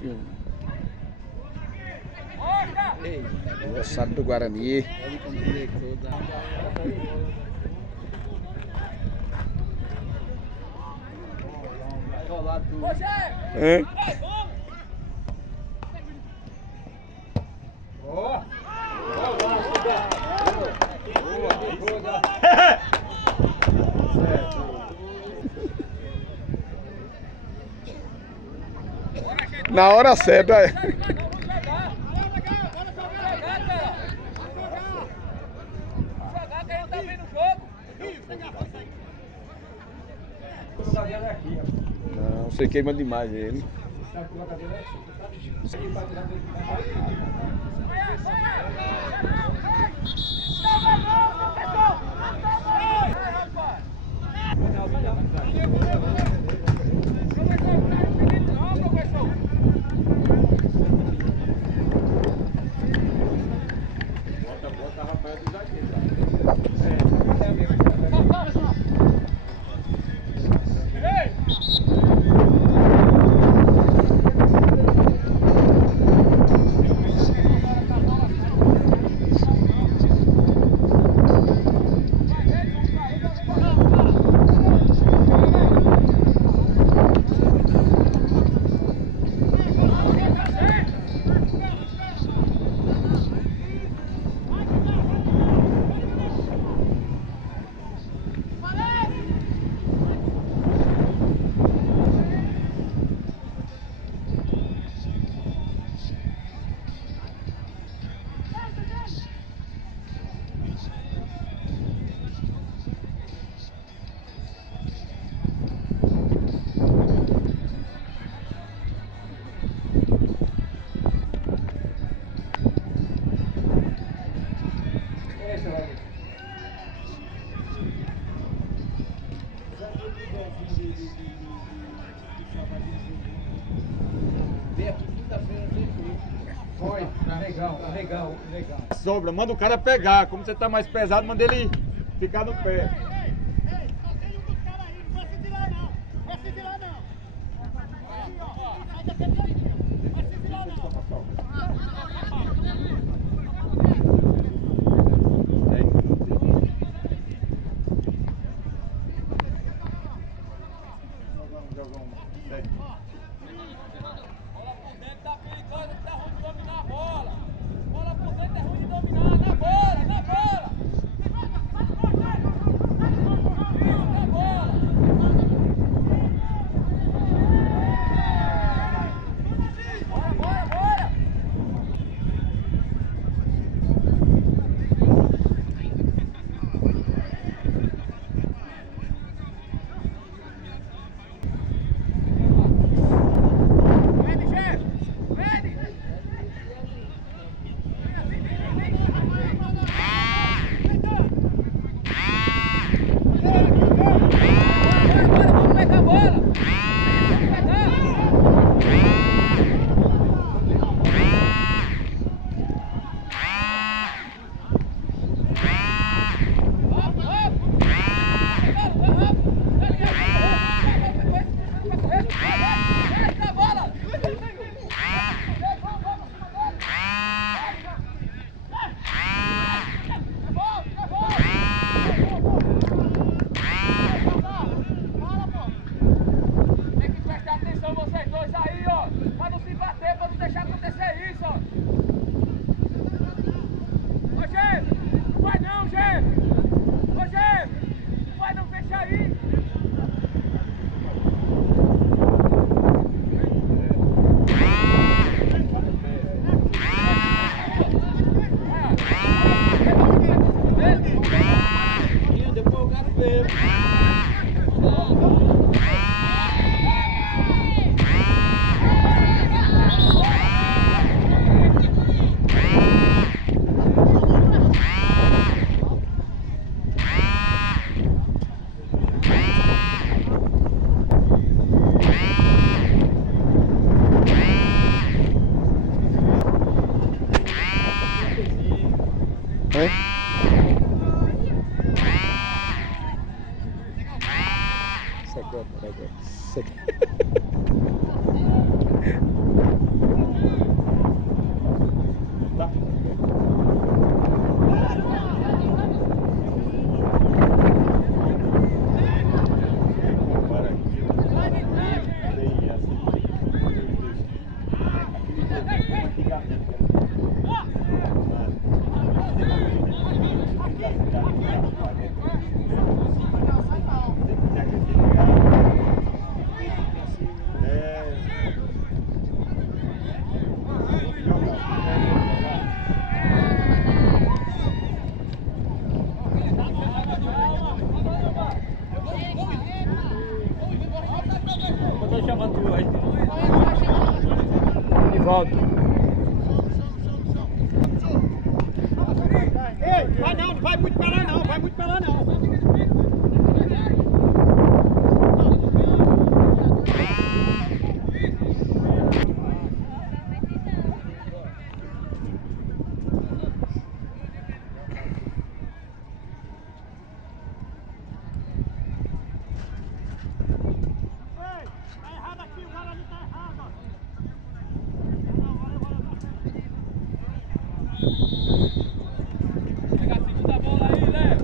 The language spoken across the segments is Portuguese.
Filme. Aniversário do Guarani. É? Na hora certa. Não, você queima demais ele. Foi, legal. Sobra, manda o cara pegar. Como você tá mais pesado, manda ele ficar no pé. Isso aqui. volta. Ei, vai não, não vai muito pra lá não, vai muito pra lá não. Pega a segunda bola aí, Léo.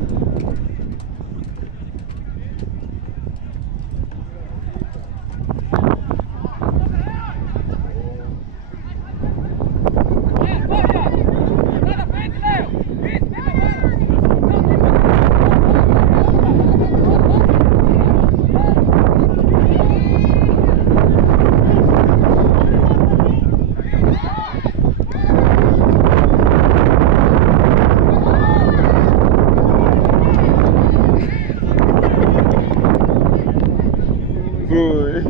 Foi.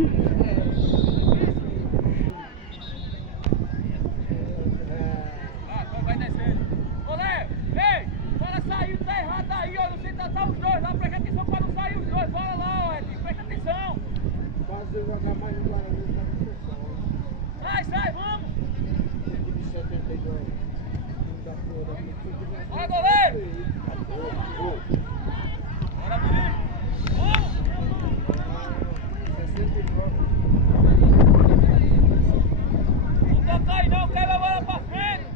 Vai descendo. Ô, Léo, ei, bora sair, tá errado aí, ó. Não sei tratar os dois lá, presta atenção pra não sair os dois. Bora lá, ó, Edinho, presta atenção. Quase jogar mais no Guarani na sessão. Sai, vamos. De 72. Da flora. Bora, goleiro. Bora, menino. Vamos. 69. Não toca aí não, quebra a bola pra frente.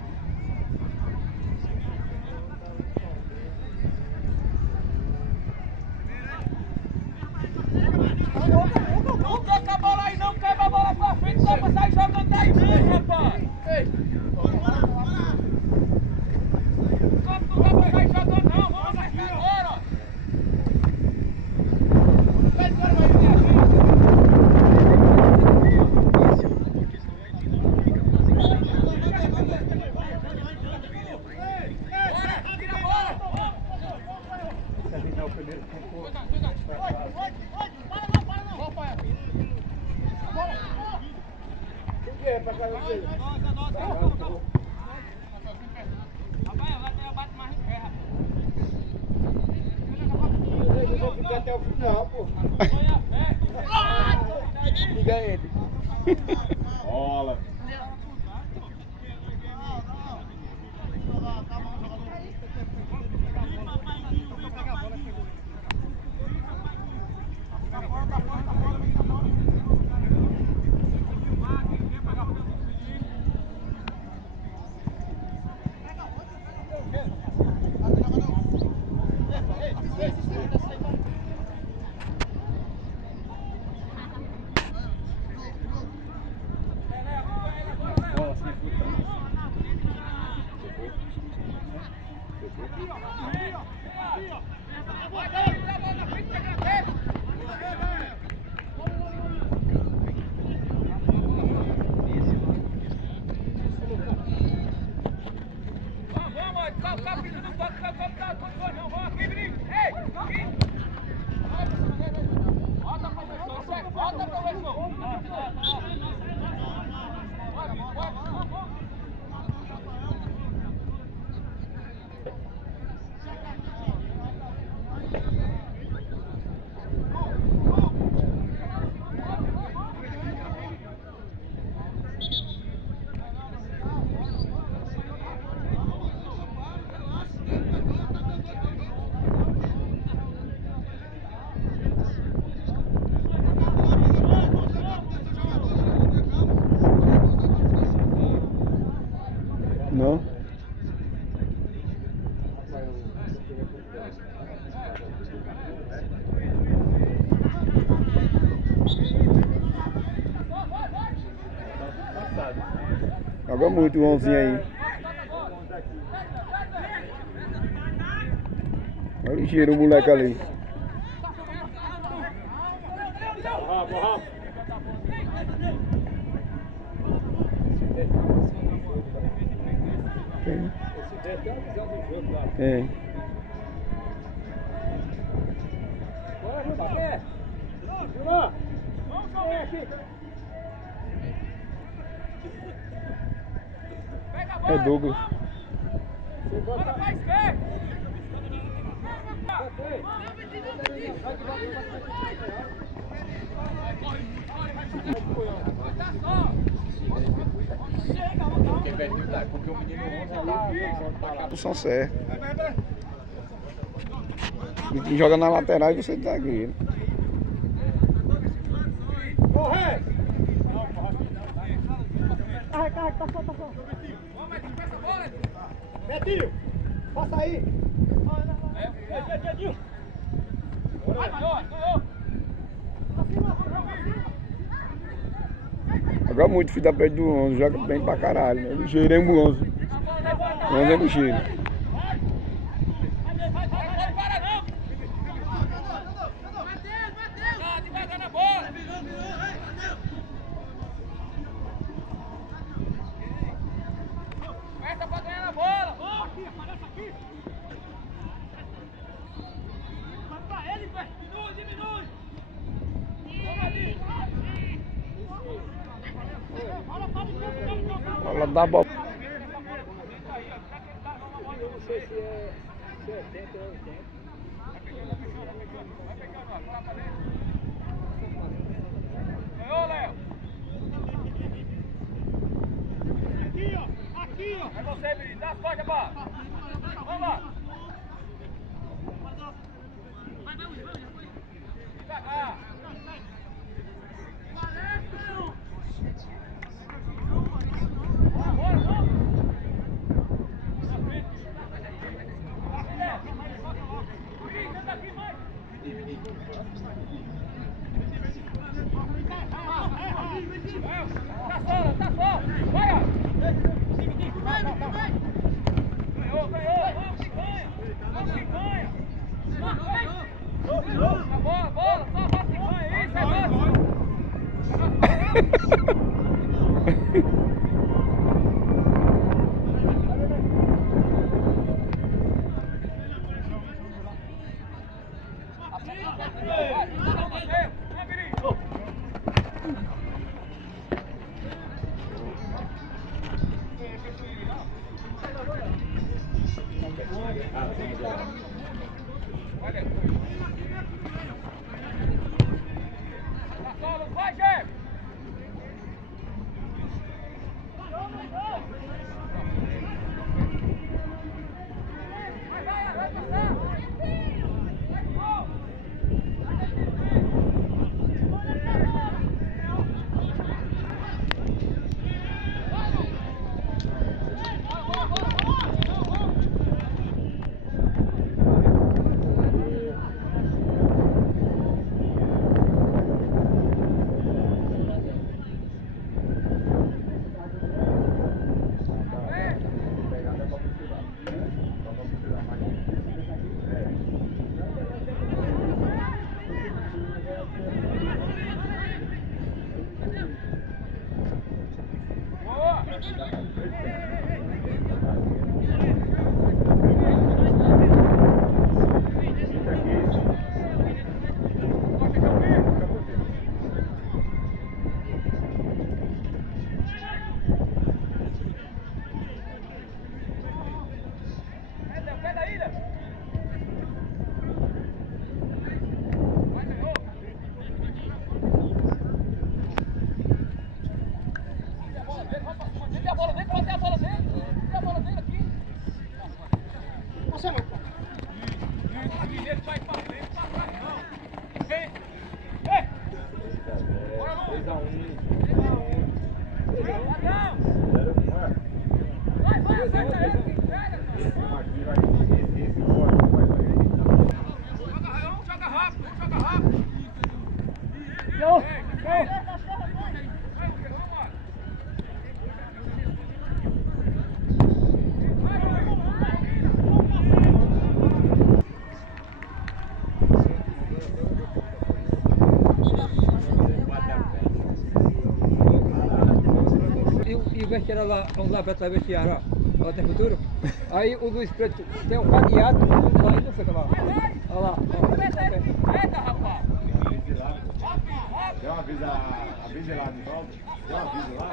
Não toca a bola aí não, quebra a bola pra frente, só pra sair jogando daí mesmo, rapaz. Ei. Não dá pra sair jogando não, vamos marcar agora. O que é pra cada vez? Eu vou ficar até o final, pô. Liga ele. Bola. Não? Joga muito o Joãozinho aí. É ligeiro o moleque ali. É. É Douglas. Bora pra esquerda. Tá só. Porque o menino ontem São certo. E quem joga na lateral e você tá aqui. Corre! Betinho, passa aí. Vai, maior, ganhou. Joga muito, filho da pé do 11, joga bem pra caralho. Né? Ligeiro, hein, o 11. O 11 é ligeiro. Vai, para não. Tá devagar na bola. Aperta pra ganhar na bola. Aqui, aparece aqui. Vai pra ele, velho. Diminui. Ela dá a bola. Eu não sei se é 70 ou 80. Ganhou, Léo. Aqui, ó. É você, menino. Dá as costas, pá. Vamos lá. Devagar. Bora, vamos. Tá só. Vai, ó. Ganhou. Vamos que ganha. A bola. Só bate que ganha. Isso, é vai, Jeff! Vai passar! E o vestiário lá, vamos lá para o vestiário, ó. Lá tem futuro. Aí o Luiz Preto tem um cadeado, lá não fica lá. Olha lá. Eita, rapaz! Deu uma avisa lá de volta? Deu uma avisa lá?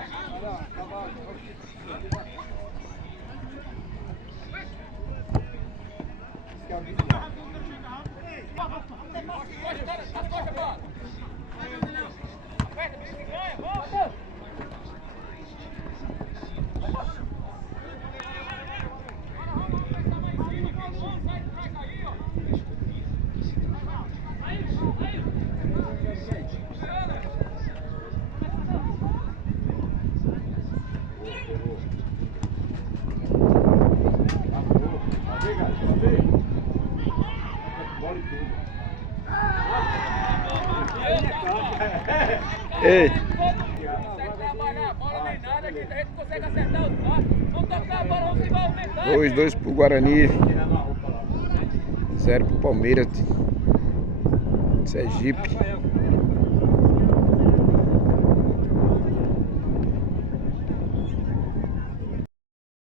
Ei, Não consegue trabalhar a bola nem nada, gente. A gente não consegue acertar os passos. Não tocar a bola, vamos se movimentar. 2-2 pro Guarani. 0 pro Palmeiras de Sergipe.